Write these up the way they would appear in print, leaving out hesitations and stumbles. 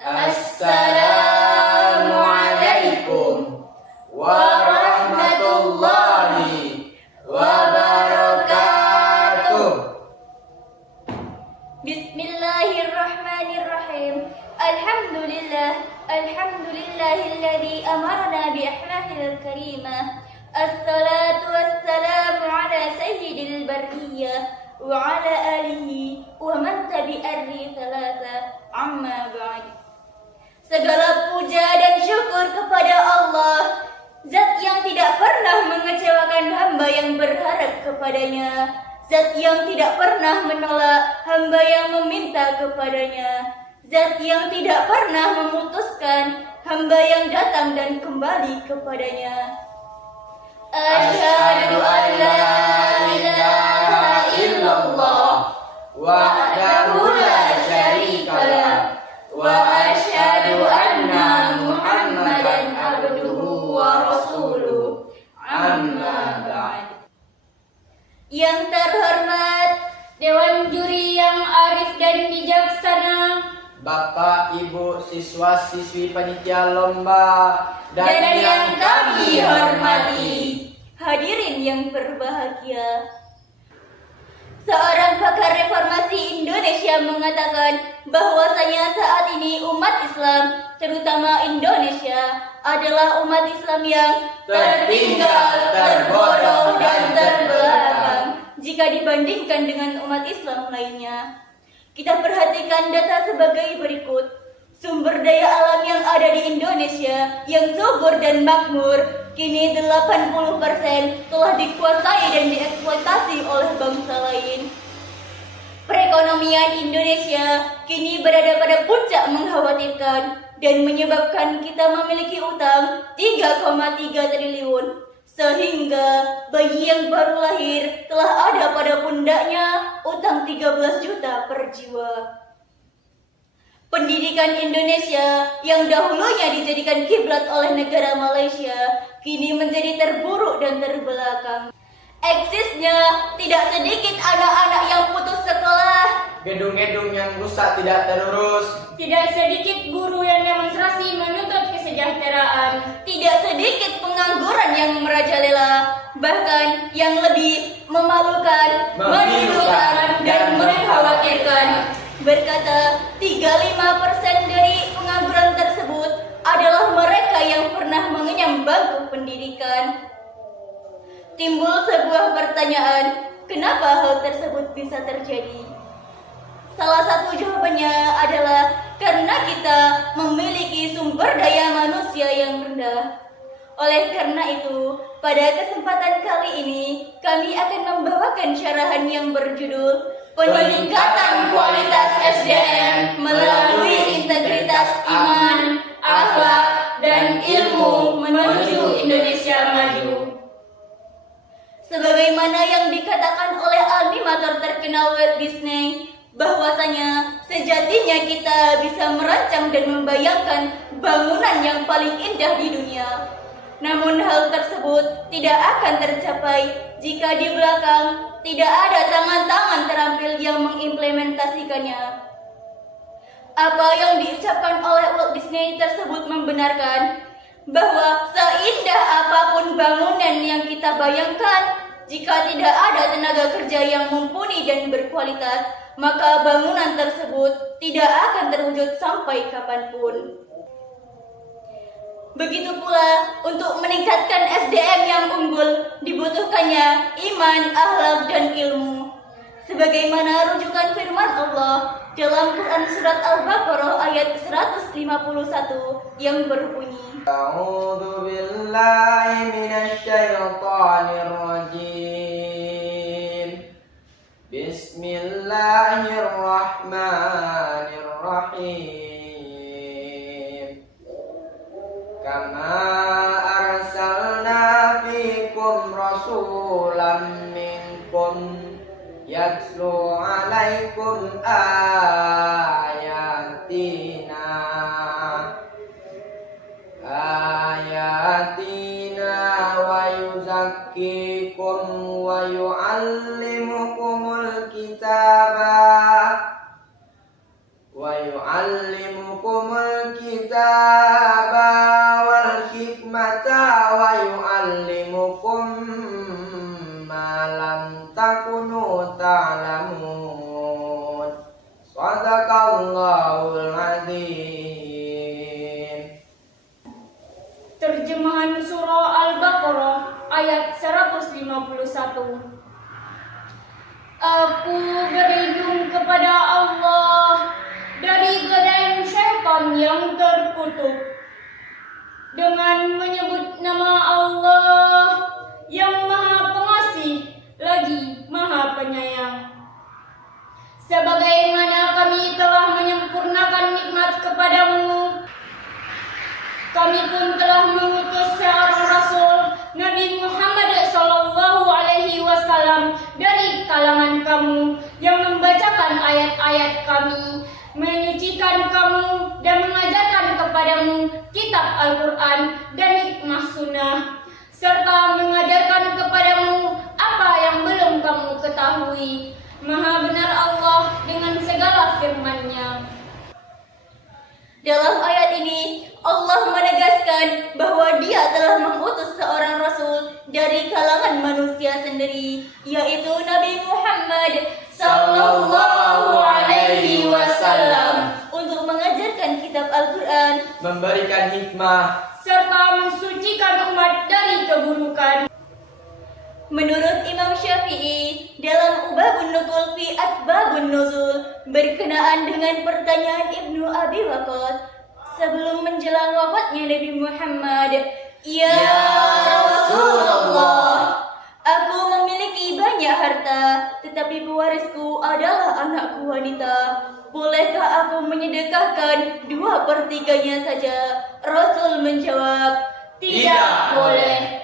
Assalamualaikum warahmatullahi wabarakatuh. Bismillahirrahmanirrahim. Alhamdulillahilladzi amarna bi akhlaqil karimah. Assalatu wassalamu ala sayyidil bariyah wa ala alihi wa man tabi'ar risalata amma ba'd. Segala puja dan syukur kepada Allah, Zat yang tidak pernah mengecewakan hamba yang berharap kepadanya, Zat yang tidak pernah menolak hamba yang meminta kepadanya, Zat yang tidak pernah memutuskan hamba yang datang dan kembali kepadanya. Asyhadu an la ilaha illallah wahdahu la syarika lah wa asyhadu anna Muhammadan abduhu wa rasuluh. Amma ba'd. Yang terhormat Dewan Juri yang arif dan bijaksana, Bapak, Ibu, siswa-siswi panitia lomba, dan yang kami hormati, hadirin yang berbahagia. Seorang pakar reformasi Indonesia mengatakan bahwasanya saat ini umat Islam, terutama Indonesia, adalah umat Islam yang tertinggal, terbodoh, dan terbelakang jika dibandingkan dengan umat Islam lainnya. Kita perhatikan data sebagai berikut. Sumber daya alam yang ada di Indonesia yang subur dan makmur kini 80% telah dikuasai dan dieksploitasi oleh bangsa lain. Perekonomian Indonesia kini berada pada puncak mengkhawatirkan dan menyebabkan kita memiliki utang 3,3 triliun. Sehingga bayi yang baru lahir telah ada pada pundaknya utang 13 juta per jiwa. Pendidikan Indonesia yang dahulunya dijadikan kiblat oleh negara Malaysia kini menjadi terburuk dan terbelakang. Eksisnya tidak sedikit anak-anak yang putus sekolah, gedung-gedung yang rusak tidak terurus, tidak sedikit guru yang demonstrasi menuntut kesejahteraan, tidak sedikit pengangguran yang merajalela, bahkan yang lebih memalukan, memilukan, dan mengkhawatirkan. Berkata 35% dari pengangguran tersebut adalah mereka yang pernah mengenyam bangku pendidikan. Timbul sebuah pertanyaan, kenapa hal tersebut bisa terjadi? Salah satu jawabannya adalah karena kita memiliki sumber daya manusia yang rendah. Oleh karena itu, pada kesempatan kali ini, kami akan membawakan syarahan yang berjudul Peningkatan Kualitas SDM melalui Integritas Iman, Akhlak, dan Ilmu menuju Indonesia Maju. Sebagaimana yang dikatakan oleh animator terkenal Walt Disney, bahwasanya sejatinya kita bisa merancang dan membayangkan bangunan yang paling indah di dunia. Namun hal tersebut tidak akan tercapai jika di belakang tidak ada tangan-tangan terampil yang mengimplementasikannya. Apa yang diucapkan oleh Walt Disney tersebut membenarkan bahwa seindah apapun bangunan yang kita bayangkan, jika tidak ada tenaga kerja yang mumpuni dan berkualitas, maka bangunan tersebut tidak akan terwujud sampai kapanpun. Begitu pula, untuk meningkatkan SDM yang unggul, dibutuhkannya iman, akhlak, dan ilmu. Sebagaimana rujukan firman Allah dalam Quran Surat Al-Baqarah ayat 151 yang berbunyi, A'udzu billahi minasy syaithanir rajim. Bismillahirrahmanirrahim. Kama arsalna fikum rasulan minkum yatlu alaikum ayatina wa yuzakkikum wa yu'allimukumul kitaba wa yu'allimukumul kitaba wal hikmata wa yu'allimukum ma lam takunu ta'lamun. Shadaqallahul adzim. Terjemahan surah Al-Baqarah ayat 151. Aku berlindung kepada Allah dari godaan syaitan yang terkutuk dengan menyebut nama Allah yang Maha Pengasih lagi Maha Penyayang. Sebagaimana kami telah menyempurnakan nikmat kepadamu, kami pun telah mengutus seorang Rasul, Nabi Muhammad SAW dari kalangan kamu yang membacakan ayat-ayat kami, menyucikan kamu dan mengajarkan kepadamu kitab Al-Quran dan hikmah sunnah, serta mengajarkan kepadamu apa yang belum kamu ketahui. Maha benar Allah dengan segala firman-Nya. Dalam ayat ini, Allah menegaskan bahwa Dia telah mengutus seorang Rasul dari kalangan manusia sendiri, yaitu Nabi Muhammad Sallallahu Alaihi Wasallam, untuk mengajarkan kitab Al-Quran, memberikan hikmah, serta mensucikan umat dari keburukan. Menurut Imam Syafi'i, dalam Ubabun Nukul fi Asbabun Nuzul berkenaan dengan pertanyaan Ibnu Abi Waqqas sebelum menjelang wafatnya Nabi Muhammad, "Ya Rasulullah, aku memiliki banyak harta, tetapi pewarisku adalah anakku wanita. Bolehkah aku menyedekahkan 2/3-nya saja?" Rasul menjawab, "Tidak boleh."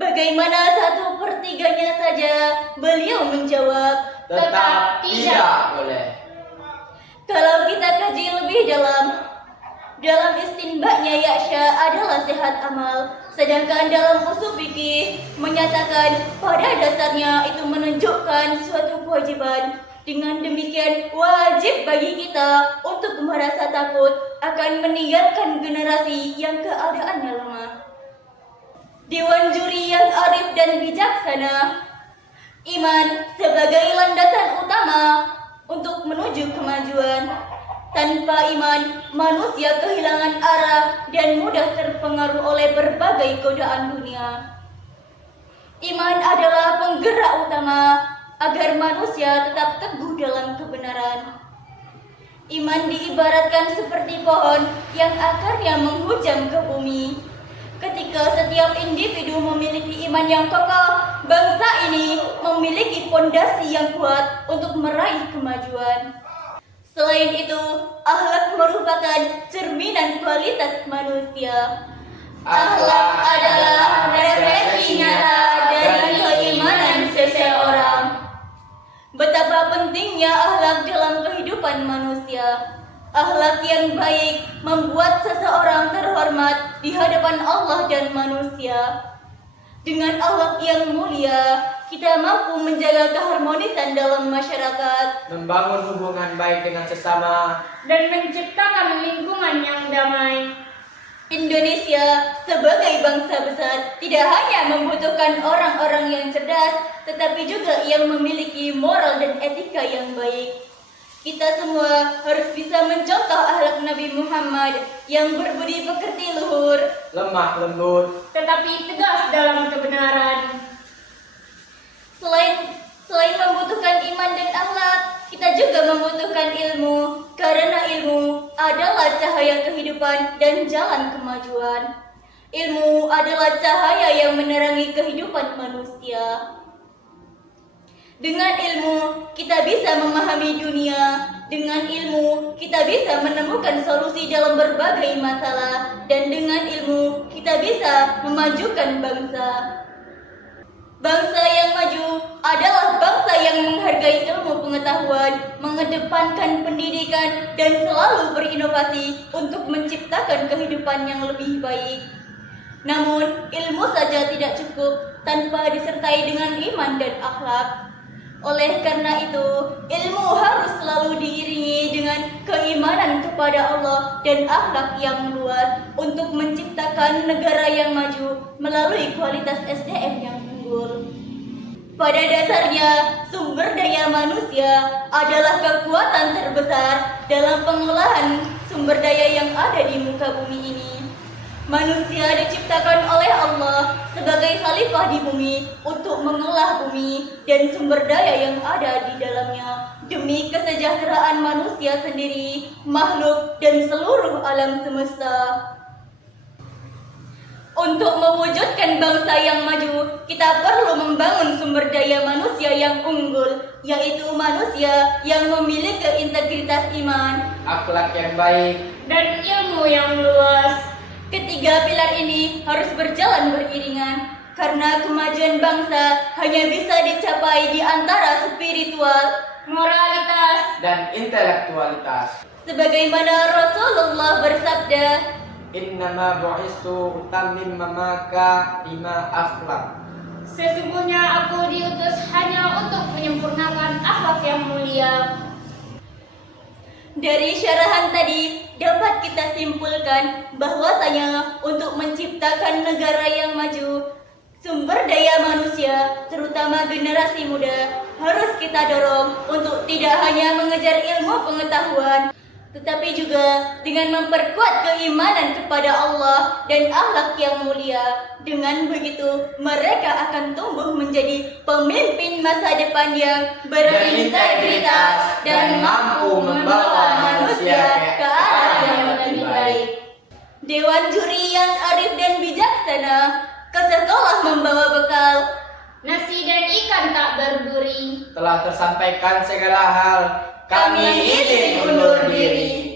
Bagaimana 1/3-nya saja? Beliau menjawab, tetap tidak boleh. Kalau kita kaji lebih dalam istinbaknya Ya'sya adalah sehat amal, sedangkan dalam usul fikih menyatakan pada dasarnya itu menunjukkan suatu kewajiban. Dengan demikian wajib bagi kita untuk merasa takut akan meninggalkan generasi yang keadaannya lemah. Dewan juri yang arif dan bijaksana, iman sebagai landasan utama untuk menuju kemajuan. Tanpa iman, manusia kehilangan arah dan mudah terpengaruh oleh berbagai godaan dunia. Iman adalah penggerak utama agar manusia tetap teguh dalam kebenaran. Iman diibaratkan seperti pohon yang akarnya menghujam ke bumi. Ketika setiap individu memiliki iman yang kokoh, bangsa ini memiliki fondasi yang kuat untuk meraih kemajuan. Selain itu, akhlak merupakan cerminan kualitas manusia. Akhlak adalah refleksi nyata dari keimanan seseorang. Betapa pentingnya akhlak dalam kehidupan manusia. Akhlak yang baik membuat seseorang terhormat di hadapan Allah dan manusia. Dengan akhlak yang mulia, kita mampu menjaga keharmonisan dalam masyarakat, membangun hubungan baik dengan sesama, dan menciptakan lingkungan yang damai. Indonesia sebagai bangsa besar tidak hanya membutuhkan orang-orang yang cerdas, tetapi juga yang memiliki moral dan etika yang baik. Kita semua harus bisa mencontoh akhlak Nabi Muhammad yang berbudi pekerti luhur, lemah lembut, tetapi tegas dalam kebenaran. Selain membutuhkan iman dan akhlak, kita juga membutuhkan ilmu, karena ilmu adalah cahaya kehidupan dan jalan kemajuan. Ilmu adalah cahaya yang menerangi kehidupan manusia. Dengan ilmu, kita bisa memahami dunia. Dengan ilmu, kita bisa menemukan solusi dalam berbagai masalah. Dan dengan ilmu, kita bisa memajukan bangsa. Bangsa yang maju adalah bangsa yang menghargai ilmu pengetahuan, mengedepankan pendidikan, dan selalu berinovasi untuk menciptakan kehidupan yang lebih baik. Namun, ilmu saja tidak cukup tanpa disertai dengan iman dan akhlak. Oleh karena itu, ilmu harus selalu diiringi dengan keimanan kepada Allah dan akhlak yang luas untuk menciptakan negara yang maju melalui kualitas SDM yang unggul. Pada dasarnya, sumber daya manusia adalah kekuatan terbesar dalam pengolahan sumber daya yang ada di muka bumi ini. Manusia diciptakan oleh Allah sebagai khalifah di bumi untuk mengolah bumi dan sumber daya yang ada di dalamnya demi kesejahteraan manusia sendiri, makhluk, dan seluruh alam semesta. Untuk mewujudkan bangsa yang maju, kita perlu membangun sumber daya manusia yang unggul, yaitu manusia yang memiliki integritas iman, akhlak yang baik, dan ilmu yang luas. Ketiga pilar ini harus berjalan beriringan, karena kemajuan bangsa hanya bisa dicapai di antara spiritual, Moralitas dan intelektualitas. sebagaimana Rasulullah bersabda, Innama bu'istu utammima makarimah akhlak. sesungguhnya aku diutus hanya untuk menyempurnakan akhlak yang mulia. Dari syarahan tadi dapat kita simpulkan bahwasanya untuk menciptakan negara yang maju, sumber daya manusia, terutama generasi muda, harus kita dorong untuk tidak hanya mengejar ilmu pengetahuan, tetapi juga dengan memperkuat keimanan kepada Allah dan akhlak yang mulia. Dengan begitu, mereka akan tumbuh menjadi pemimpin masa depan yang berintegritas dan mampu membawa manusia ke arah yang lebih baik. Dewan juri yang arif dan bijaksana ke sekolah membawa bekal. Nasi dan ikan tak berduri. Telah tersampaikan segala hal, kami izin undur diri.